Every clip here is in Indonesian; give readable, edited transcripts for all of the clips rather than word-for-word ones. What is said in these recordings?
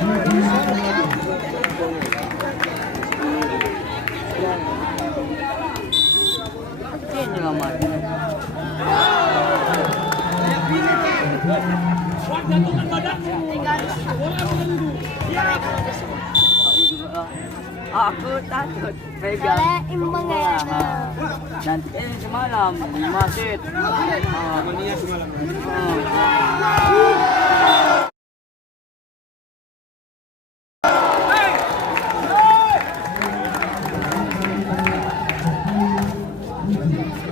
Ini amat. Aku takut pegang. Soalnya imbang ya. Nanti ini semalam di masjid. Mania semalam.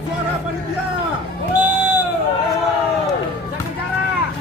Suara panitia. Jangan jarak.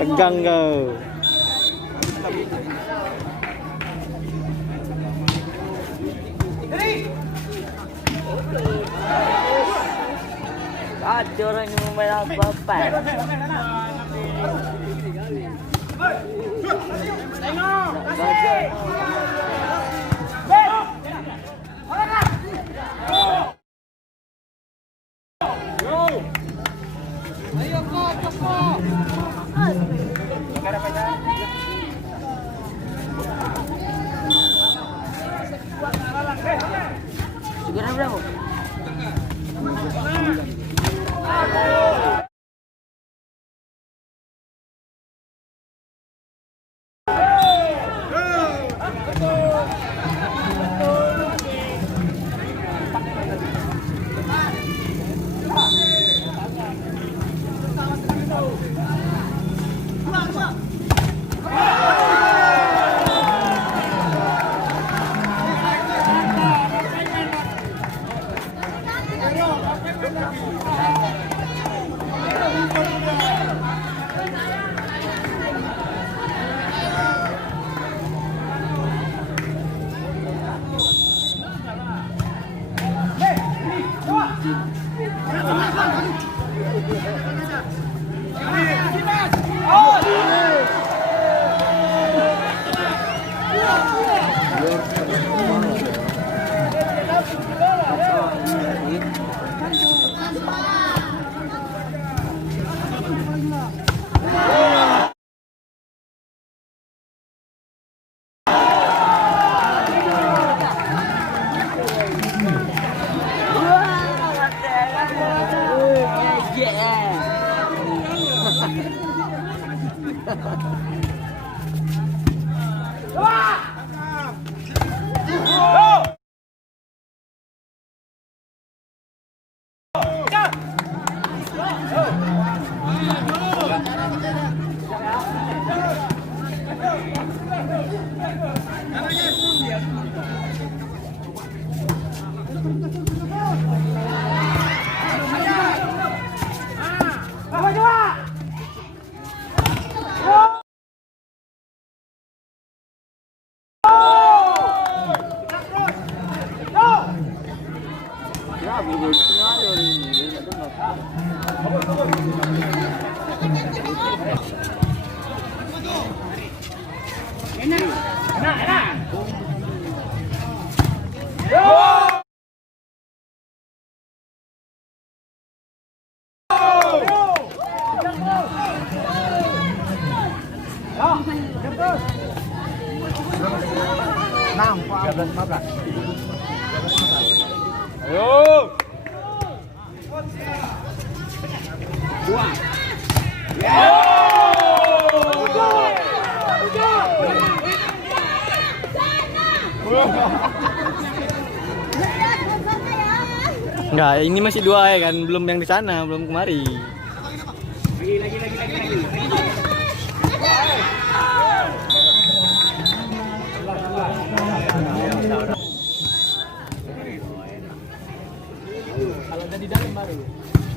Tegang kau. Ada orang yang mau main apa-apa. Segera berapa? Ayo. Enggak, ini masih 2 ya kan, belum yang di sana, belum kemari. Lagi. Kalau udah di dalam baru.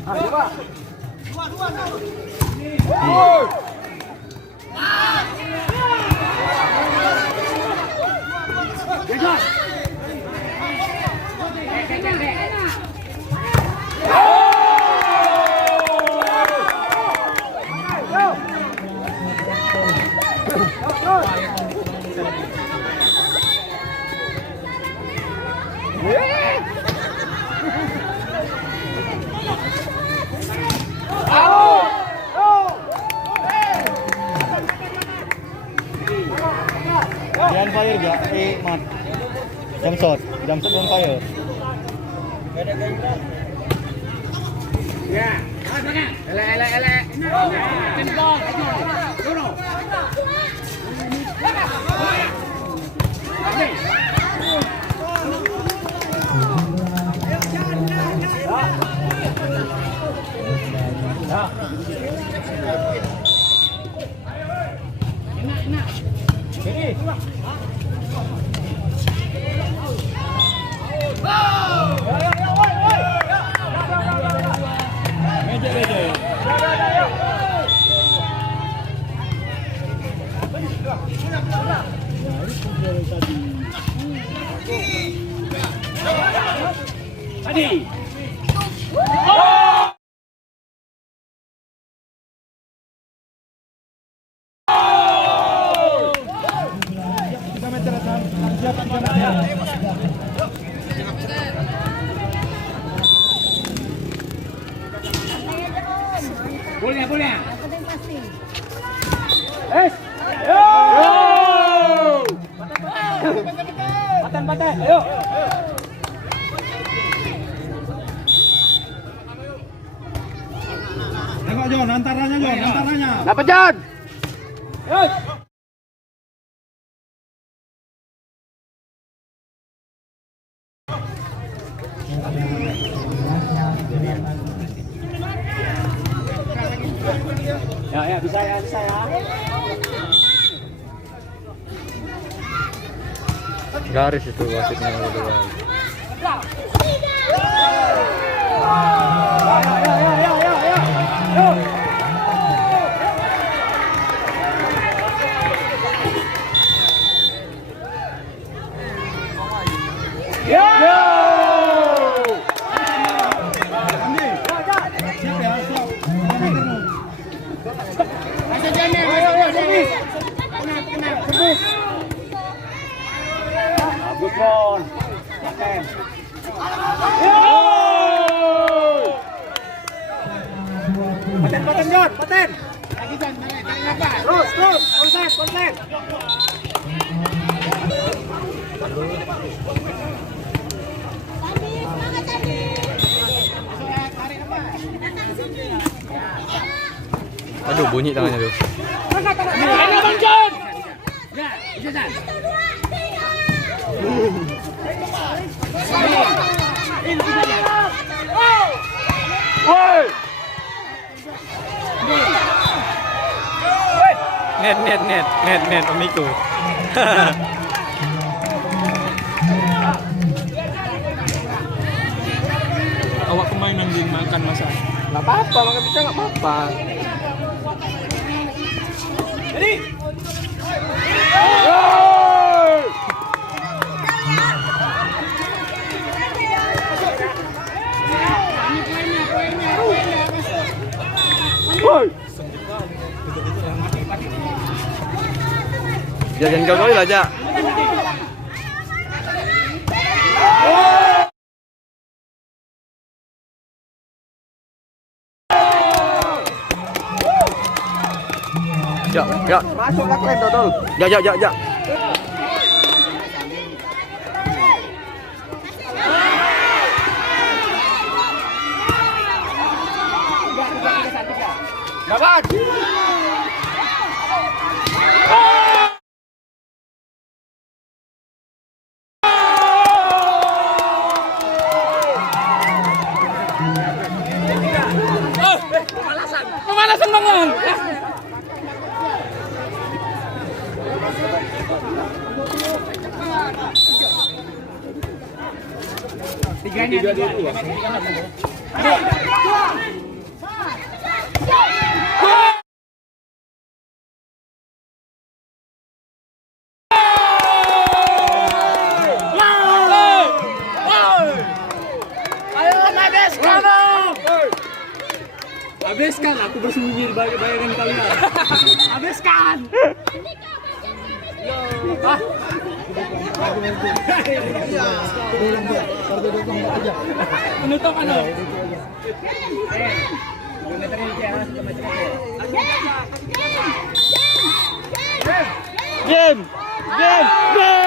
Coba. Jangan fire gak? Mat. Jump shot on fire. Ya. Elek. Tembak. Turun. Tadi. Boleh. Paten. Ayo. Tengok Jon, antaranya. Dapat Jon. Ya, bisa ya. Garis itu wasitnya udah. Bagus, Ron. Paten, Jon, paten. Lagi, Jon, tarik nafas. Terus, konsep. Aduh, bunyi tangannya tuh. Ayo, Bang Jon. Ya, bisa, Jon. Net Omiku. Awak kemainan din makan masa. Nggak apa-apa, makan bisa nggak apa-apa. Jadi. Jangan kau kali aja. Ya. Masuk ke tren, Dodol. Ya. Dapat. Habiskan, aku bersembunyi di bayangan kalian. Habiskan. Menutup ano? Game! Game! Game!